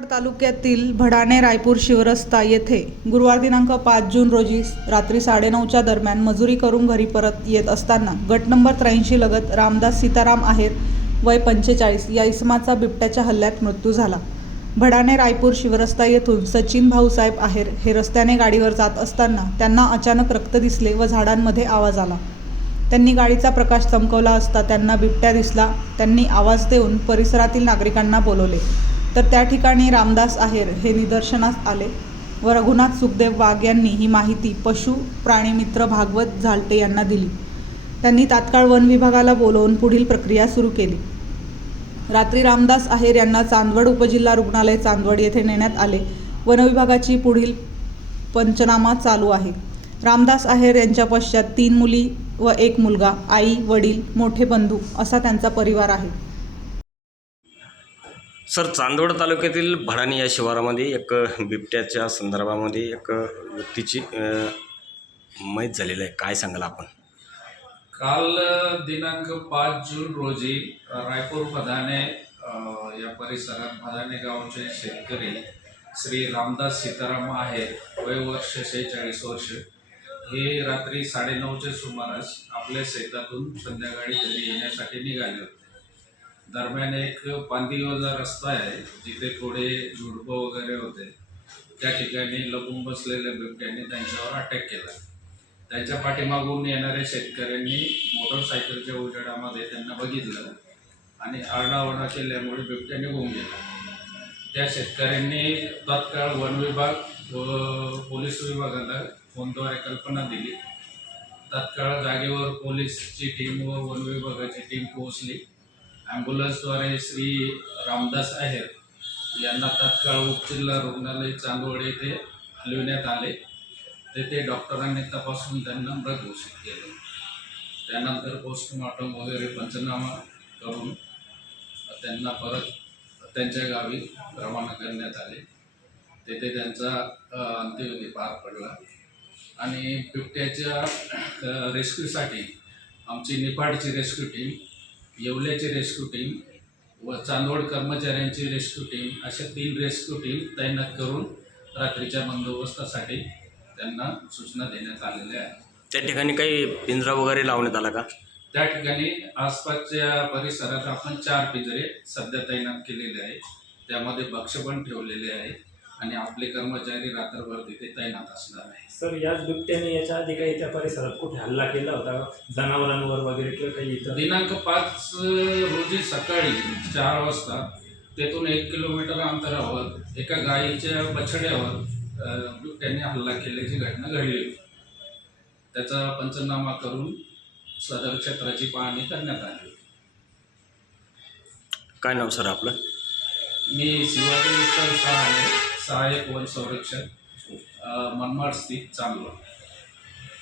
तालुक्यातील भडाणे रायपूर शिवरस्ता येथे गुरुवार दिनांक पाच जून रोजी रात्री साडेनऊच्या दरम्यान मजुरी करून घरी परत येत असताना गट नंबर त्र्याऐंशी लगत रामदास सीताराम आहेर वय पंचेचाळीस या इसमाचा बिबट्याच्या हल्ल्यात मृत्यू झाला. भडाणे रायपूर शिवरस्ता येथून सचिन भाऊसाहेब आहेर हे रस्त्याने गाडीवर जात असताना त्यांना अचानक रक्त दिसले व झाडांमध्ये आवाज आला. त्यांनी गाडीचा प्रकाश चमकवला असता त्यांना बिबट्या दिसला. त्यांनी आवाज देऊन परिसरातील नागरिकांना बोलवले. तर त्या ठिकाणी रामदास आहेर हे निदर्शनास आले. व रघुनाथ सुखदेव वाघ यांनी ही माहिती पशु प्राणीमित्र भागवत झालटे यांना दिली. त्यांनी तात्काळ वन विभागाला बोलवून पुढील प्रक्रिया सुरू केली. रात्री रामदास आहेर यांना चांदवड उपजिल्हा रुग्णालय चांदवड येथे नेण्यात आले. वनविभागाची पुढील पंचनामा चालू आहे. रामदास आहेर यांच्या पश्चात तीन मुली व एक मुलगा आई वडील मोठे बंधू असा त्यांचा परिवार आहे. सर चांदवड तालुक्यातील भडाणी या शिवारामध्ये एक बिबट्याच्या संदर्भामध्ये एक व्यक्तीची माहीत झालेलं आहे. काय सांगाल आपण? काल दिनांक पाच जून रोजी रायपूर भदाने या परिसरात भदाने गावचे शेतकरी श्री रामदास सीताराम आहेत वय वर्ष शेहेचाळीस वर्ष. हे रात्री साडेनऊच्या सुमारास आपल्या शेतातून संध्याकाळी घरी येण्यासाठी निघाले होते. दरम्यान एक पांदिवजा रस्ता आहे जिथे थोडे झुडपं वगैरे होते. त्या ठिकाणी लपून बसलेल्या बिबट्याने त्यांच्यावर अटॅक केला. त्यांच्या पाठीमागून येणाऱ्या शेतकऱ्यांनी मोटरसायकलच्या उजेडामध्ये त्यांना बघितलं आणि आरडाओरडा केल्यामुळे बिबट्या निघून गेला. त्या शेतकऱ्यांनी तत्काळ वन विभाग व पोलीस विभागाला फोनद्वारे कल्पना दिली. तत्काळ जागेवर पोलीसची टीम व वन विभागाची टीम पोहोचली. ॲम्ब्युलन्सद्वारे श्री रामदास आहेर यांना तात्काळ उपजिल्हा रुग्णालय चांदवड येथे हलविण्यात आले. तेथे डॉक्टरांनी तपासून त्यांना मृत घोषित केले. त्यानंतर पोस्टमॉर्टम वगैरे पंचनामा करून त्यांना परत त्यांच्या गावी रवाना करण्यात आले. तेथे त्यांचा अंत्यविधी पार पडला. आणि बिबट्याच्या रेस्क्यूसाठी आमची निपाडची रेस्क्यू टीम येवल्याची रेस्क्यू टीम व चांदवड कर्मचाऱ्यांची रेस्क्यू टीम अशा तीन रेस्क्यू टीम तैनात करून रात्रीच्या बंदोबस्तासाठी त्यांना सूचना देण्यात आलेल्या आहेत. त्या ठिकाणी काही पिंजरा वगैरे लावण्यात आला का? त्या ठिकाणी आसपासच्या परिसरात आपण चार पिंजरे सध्या तैनात केलेले आहेत. त्यामध्ये भक्ष पण ठेवलेले आहे आणि आपले कर्मचारी रात्रभर तिथे तैनात असणार आहे सर याच बिबट्याने याच्या आधी काही त्या परिसरात कुठे हल्ला केला होता? जनावरांवर वगैरे किंवा काही इतर? दिनांक पाच रोजी सकाळी चार वाजता तेथून एक किलोमीटर अंतरावर एका गायीच्या बछड्यावर बिबट्याने हल्ला केल्याची घटना घडली. होती त्याचा पंचनामा करून सदर क्षेत्राची पाहणी करण्यात आली. होती काय नाव सर आपलं? मी शिवाजी विठ्ठल सहाय सहाय्यक वन संरक्षक मनमाड स्थित चांदवड.